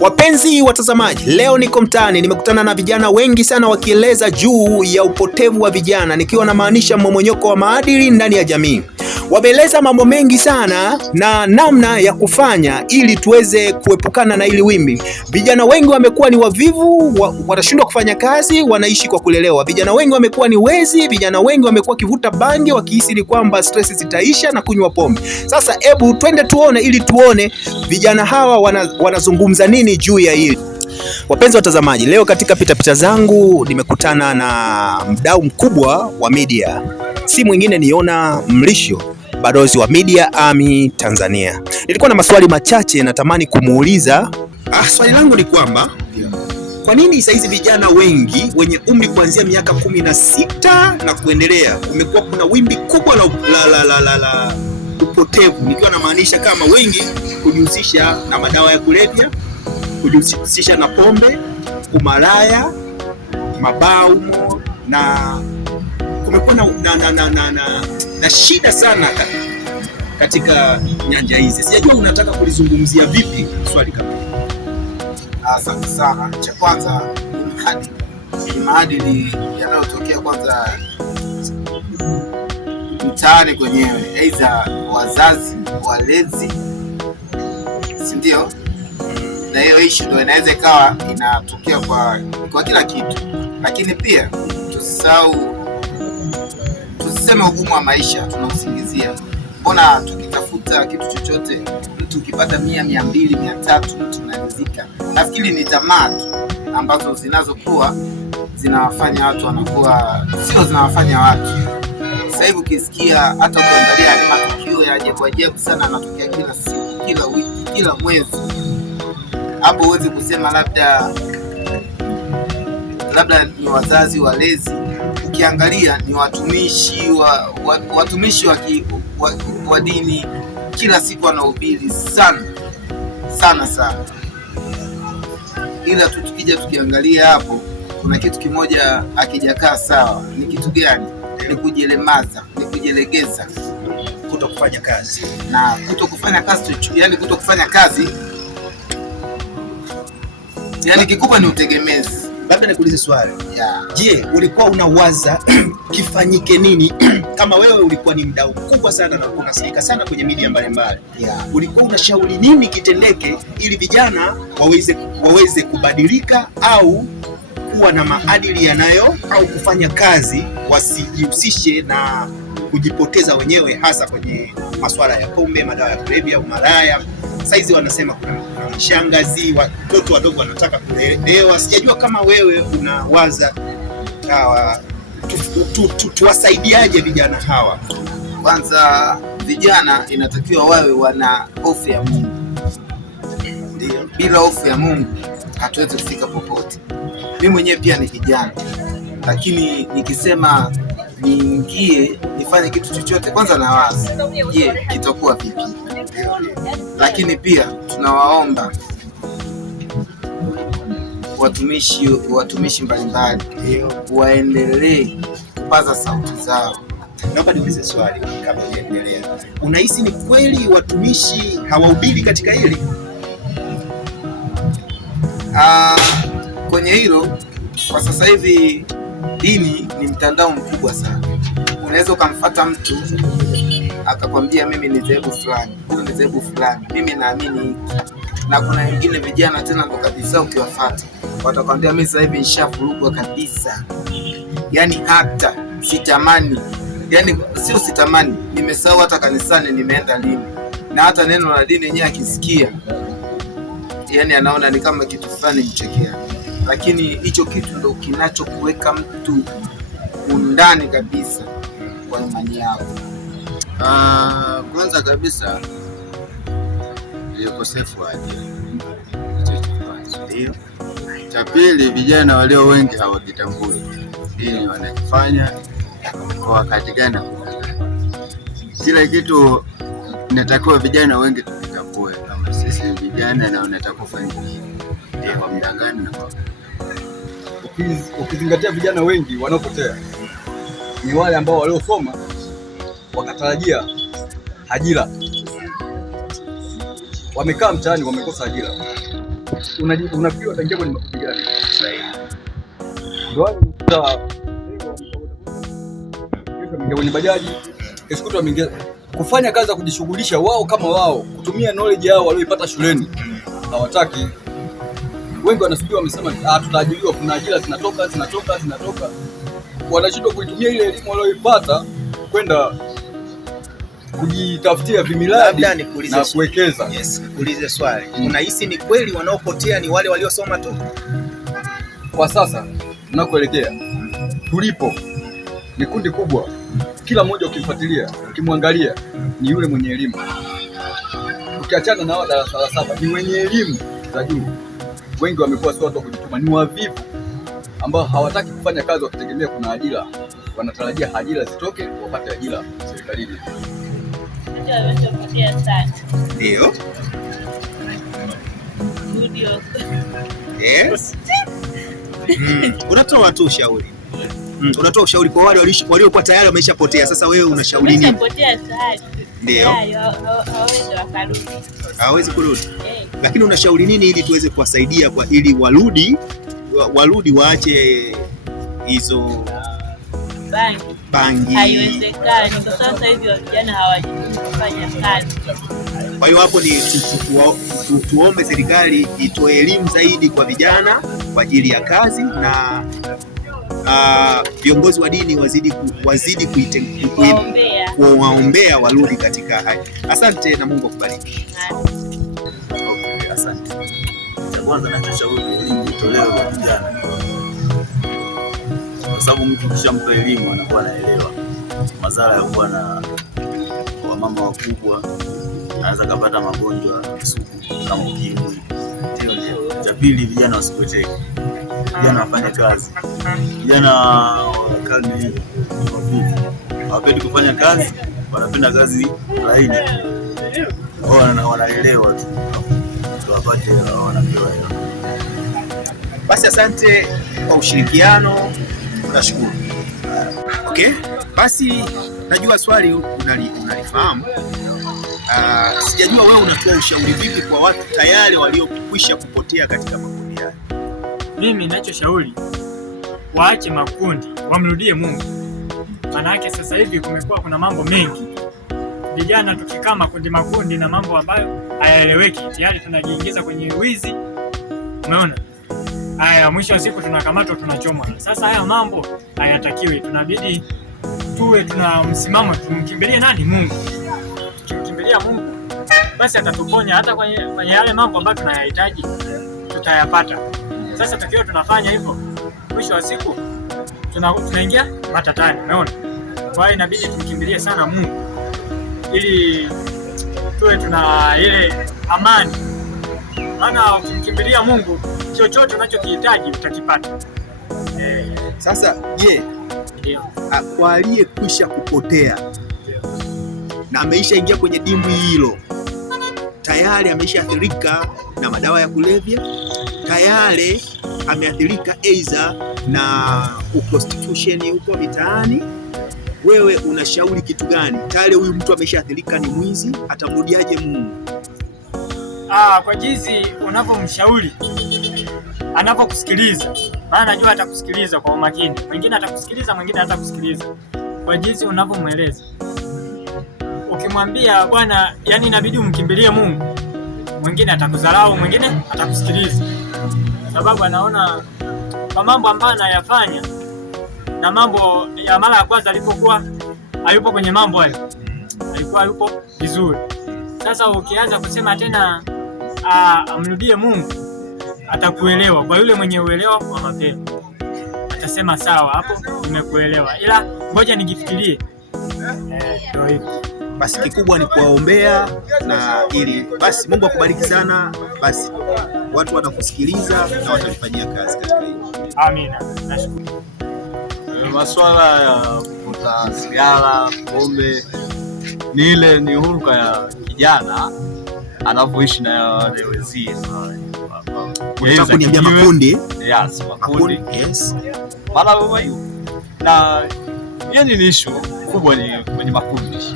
Wapenzi watazamaji, leo niko mtaani, nimekutana na vijana wengi sana wakieleza juu ya upotevu wa vijana, nikiwa namaanisha mmomonyoko wa maadili ndani ya jamii. Wameeleza mambo mengi sana na namna ya kufanya ili tuweze kuepukana na hili wimbi. Vijana wengi wamekuwa ni wavivu, wanashindwa kufanya kazi, wanaishi kwa kulelewa. Vijana wengi wamekuwa ni wezi, vijana wengi wamekuwa kivuta bangi wakihisi ni kwamba stress zitaisha na kunywa pombe. Sasa hebu twende tuone ili tuone vijana hawa wanazungumza nini juu ya hili. Wapenzi watazamaji, leo katika pitapita zangu nimekutana na mdau mkubwa wa media. Si mwingine ni Yona Mlisho, balozi wa Media Army Tanzania. Nilikuwa na maswali machache natamani kumuuliza. Swali langu ni kwamba kwa nini saizi vijana wengi wenye umri kuanzia miaka 16 na kuendelea kumekuwa kuna wimbi kubwa la upotevu, nikiwa namaanisha kama wengi kujihusisha na madawa ya kulevya, kujihusisha na pombe, umalaya, mabaumo, na kumekuwa na shida sana katika nyanja hizi. Sijajua unataka kulizungumzia vipi swali kama hili? Asante sana. Cha kwanza ni maadili yanayotokea kwanza mtaani kwenyewe, aidha wazazi, walezi, si ndio? Na hiyo issue ndio inaweza ikawa inatokea kwa kila kitu, lakini pia tusiseme ugumu wa maisha tunausingizia. Mbona tukitafuta kitu chochote, mtu ukipata 100, 200, 300 mtu unaridhika? Nafikiri ni tamaa tu ambazo zinazokuwa zinawafanya watu wanakuwa sio zinawafanya watu. Sasa hivi ukisikia, hata ukiangalia ni matukio ya ajabu sana yanatokea kila siku, kila wiki, kila mwezi. Hapo huwezi kusema labda ni wazazi, walezi. Ukiangalia ni watumishi wa dini, kila siku wanahubiri sana. Ila tu tukija tukiangalia hapo, kuna kitu kimoja akijakaa sawa. Ni kitu gani? Ni kujielemaza, ni kujilegeza, kutokufanya kazi. Na kutokufanya kazi, yani kutokufanya kazi, yani kikubwa ni utegemezi. Labda nikuulize swali. Yeah. Je, ulikuwa unawaza kifanyike nini kama wewe ulikuwa ni mdau mkubwa sana na unasikika sana kwenye media mbalimbali? Yeah. Ulikuwa unashauri nini kitendeke ili vijana waweze kubadilika au kuwa na maadili au kufanya kazi, wasijihusishe na kujipoteza wenyewe, hasa kwenye masuala ya pombe, madawa ya kulevya, umalaya? Saizi wanasema kuna shangazi, watoto wadogo wanataka kulelewa. Sijajua kama wewe unawaza tuwasaidiaje vijana hawa? Kwanza vijana inatakiwa wawe wana hofu ya Mungu. Ndio, bila hofu ya Mungu hatuwezi kufika popote. Mimi mwenyewe pia ni kijana, lakini nikisema niingie nifanye kitu chochote, kwanza nawaza, je, kitakuwa vipi? Lakini pia tunawaomba watumishi mbalimbali waendelee kupaza sauti zao. Naomba niulize swali kabla hujaendelea. Unahisi ni kweli watumishi hawahubiri katika hili? Kwenye hilo, kwa sasa hivi dini ni mtandao mkubwa sana. Unaweza ukamfuata mtu akakwambia mimi ni dhehebu fulani, huyu ni dhehebu fulani, mimi naamini hiki. Na kuna wengine vijana tena ndo kabisa, ukiwafuata watakwambia mimi sasa hivi nishafurugwa kabisa, yani hata sitamani, yani sio sitamani, nimesahau hata kanisani nimeenda lini, na hata neno la dini yenyewe akisikia, yani anaona ni kama kitu fulani mchekea. Lakini hicho kitu ndo kinachokuweka mtu undani kabisa kwa imani yako. Kwanza kabisa ni ukosefu wa ajira. Ndio. Cha pili, vijana walio wengi hawajitambui nini wanakifanya kwa wakati gani. Kila kitu inatakiwa vijana wengi tutambue kama sisi vijana na unatakiwa kufanya kwa muda gani. Na ukizingatia vijana wengi wanaopotea ni wale ambao waliosoma wakatarajia ajira, wamekaa mtaani wamekosa ajira. unafikiri wataingia kwenye makundi gani? Ndio wale wameingia kwenye bajaji, kesho kutwa wameingia kufanya kazi za kujishughulisha wao kama wao, kutumia knowledge yao walioipata shuleni. Hawataki. Wengi wanasubiri, wamesema tutaajiriwa, kuna ajira zinatoka. Wanashindwa kuitumia ile elimu walioipata kwenda kujitafutia vimiladi na kuwekeza. Yes, nikuulize swali. Unahisi ni kweli wanaopotea ni wale waliosoma tu? Kwa sasa tunakoelekea tulipo ni kundi kubwa. Kila mmoja ukimfuatilia, ukimwangalia ni yule mwenye elimu. Ukiachana na wale darasa la 7 ni wenye elimu za juu. Wengi wamekuwa sio watu wa kujituma, ni wavivu ambao hawataki kufanya kazi wakitegemea kuna ajira. Wanatarajia ajira zitoke wapate ajira serikalini. Ndio. Yes. Unatoa tu ushauri. Unatoa ushauri kwa wale waliokuwa tayari wameshapotea. Sasa wewe unashauri nini? Wameshapotea tayari. Ndio. Hawezi kurudi. Lakini unashauri nini ili tuweze kuwasaidia ili warudi waache hizo bangi? Haiwezekani kwa sasa hivi vijana hawajui kufanya kazi. Kwa hiyo hapo ni tuombe serikali itoe elimu zaidi kwa vijana kwa ajili ya kazi, na viongozi wa dini wazidi kuwaombea warudi katika haki. Asante na Mungu akubariki. Asante. Cha kwanza nachoshauri elimu itolewe kwa vijana, kwa sababu mtu ukishampa elimu anakuwa anaelewa madhara ya kuwa na wamama wakubwa, anaweza kupata magonjwa sugu kama ukimwi. Cha pili, vijana wasipoteke, vijana wafanye kazi. Vijana karne hawapendi kufanya kazi, wanapenda kazi laini, wanaelewa tu wapate wanapewa. Basi asante kwa ushirikiano, tunashukuru. Okay, basi najua swali unalifahamu. Sijajua wewe unatoa ushauri vipi kwa watu tayari waliokwisha kupotea katika makundi haya? Mimi ninachoshauri waache makundi, wamrudie Mungu. Maana yake sasa hivi kuna mambo mengi. Vijana tukikaa makundi na mambo ambayo hayaeleweki, tayari tunajiingiza kwenye wizi. Umeona? Haya, mwisho wa siku tunakamatwa, tunachomwa. Sasa haya mambo hayatakiwi. Tunabidi tuwe tuna msimamo, tumkimbilie nani? Mungu. Tukimkimbilia Mungu, basi atatuponya hata kwenye yale mambo ambayo tunayahitaji tutayapata. Sasa tukiwa tunafanya hivyo, mwisho wa siku tunaingia matatani. Umeona? Kwa hiyo inabidi tumkimbilie sana Mungu ili tuwe tuna ile amani. Maana ukimkimbilia Mungu, chochote unachokihitaji utakipata. Sasa kwa aliyekwisha kupotea na ameishaingia kwenye dimbwi hilo, tayari ameshaathirika na madawa ya kulevya, tayari ameathirika aidha na prostitution huko mitaani, wewe unashauri kitu gani? Tayari huyu mtu ameshaathirika, ni mwizi, atamrudiaje Mungu? Kwa jinsi unapomshauri, anapokusikiliza, maana najua atakusikiliza kwa umakini. Mwingine atakusikiliza, mwingine hatakusikiliza. Kwa jinsi unapomweleza, ukimwambia bwana, yani inabidi umkimbilie Mungu, mwingine atakudharau, mwingine atakusikiliza, sababu anaona kwa mambo ambayo anayafanya na mambo ya mara ya kwanza alipokuwa hayupo kwenye mambo hayo, alikuwa yupo vizuri. Sasa ukianza kusema tena amrudie Mungu, atakuelewa. Kwa yule mwenye uelewa wa mapema atasema sawa, hapo nimekuelewa, ila ngoja nijifikirie. Ndio hivyo. Basi kikubwa ni kuwaombea, na ili basi Mungu akubariki sana. Basi watu wanakusikiliza na watalifanyia kazi katika hilo. Amina. Nashukuru. Masuala ya kuvuta sigara, pombe ni huruka ya kijana anavyoishi na wale wenzie. Unataka kuniambia makundi? Yes, makundi. Yes. Mara hiyo. Na yani ni issue kubwa ni kwenye makundi. Yes.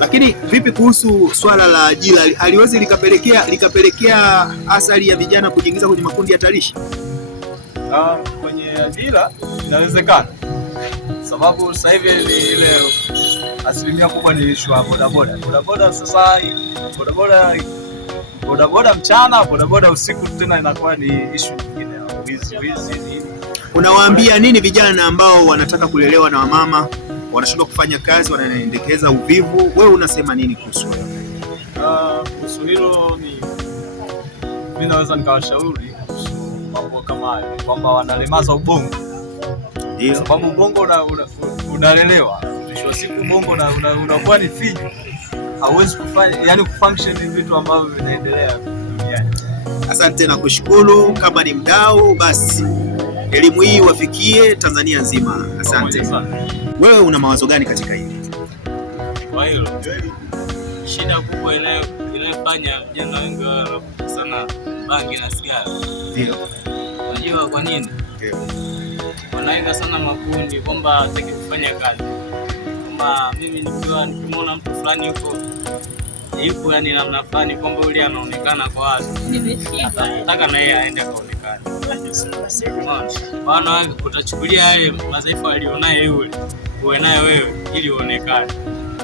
Lakini vipi kuhusu swala la ajira, haliwezi likapelekea athari ya vijana kujiingiza kwenye makundi hatarishi? Kwenye ajira inawezekana, sababu sasa hivi ile asilimia kubwa ni issue ya bodaboda. Bodaboda sasa, bodaboda mchana, bodaboda usiku, tena inakuwa ni issue nyingine ya wizi. Unawaambia nini vijana ambao wanataka kulelewa na wamama, wanashindwa kufanya kazi, wanaendekeza uvivu? Wewe unasema nini kuhusu hilo? Kuhusu hilo mimi naweza nikawashauri mambo kama hayo, kwamba wanalemaza ubongo. Ndio sababu ubongo unalelewa, mwisho wa siku ubongo unakuwa ni finyu, hauwezi kufanya, yani kufunction vitu ambavyo vinaendelea duniani. Asante na kushukuru. Kama ni mdau, basi elimu hii wafikie Tanzania nzima. Asante. Wewe una mawazo gani katika hili? Kwa hilo, shida kubwa inayofanya vijana wengi wanavuta sana bangi na sigara. Ndio. Unajua kwa nini? Ndio. Wanaenda sana makundi kwamba hataki kufanya kazi. Kama mimi nikimwona mtu fulani yuko yani namna fulani, kwamba yule anaonekana kwa watu, nataka na yeye aende kaonekane. Maana utachukulia yale madhaifu alionayo yule uwe nayo wewe ili uonekane.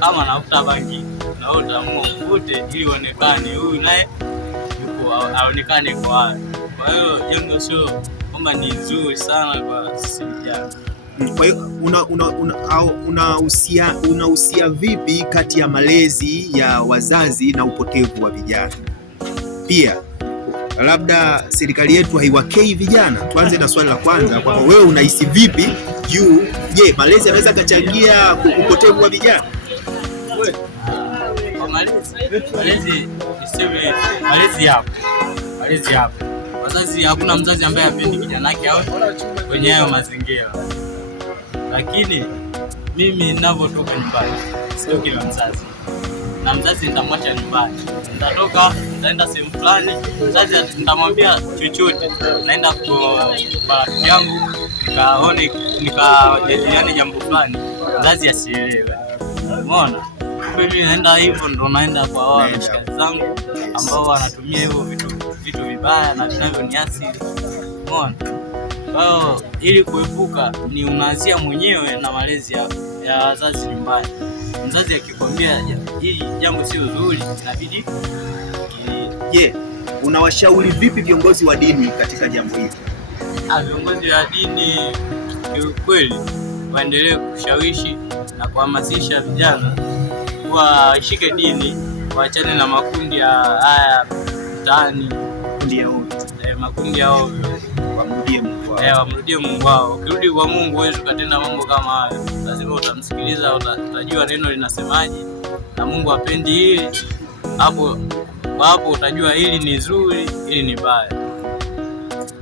Kama anavuta bangi na wewe utaamua uvute ili uonekane, huyu naye yuko aonekane kwa watu. Kwa hiyo jengo sio kwamba ni nzuri sana kwa sisi vijana. Kwa hiyo unahusia vipi kati ya malezi ya wazazi na upotevu wa vijana? Pia labda serikali yetu haiwakei vijana. Tuanze na swali la kwanza, kwamba wewe unahisi vipi juu, je, malezi yanaweza kachangia upotevu wa vijana? Malezi hapo. Wazazi, hakuna mzazi ambaye hapendi kijana wake awe kwenye hayo mazingira. Lakini mimi ninavyotoka nyumbani, sitoki na mzazi. Na mzazi nitamwacha nyumbani. Nitatoka, nitaenda sehemu fulani, mzazi nitamwambia chochote. Naenda kwa rafiki yangu, nikajadiliane jambo fulani, mzazi asielewe. Umeona? Mimi naenda hivyo, ndo naenda kwa wao mshikaji zangu ambao wanatumia hivyo vitu vibaya na vinavyoniathiri. Umeona? Kwa hiyo ili kuepuka, ni unaanzia mwenyewe na malezi ya wazazi nyumbani. Mzazi akikwambia hili jambo sio zuri, inabidi. Je, unawashauri vipi viongozi wa dini katika jambo hili? Viongozi wa dini kiukweli waendelee kushawishi na kuhamasisha vijana washike dini, waachane na makundi haya mtaani, makundi ya ovyo. Wamrudie Mungu wao. Ukirudi kwa Mungu huwezi ukatenda mambo kama hayo. Lazima utamsikiliza, utajua neno linasemaje, na Mungu hapendi hili. Hapo utajua hili ni zuri, hili ni baya.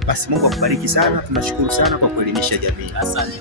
Basi Mungu akubariki sana. Tunashukuru sana kwa kuelimisha jamii. Asante.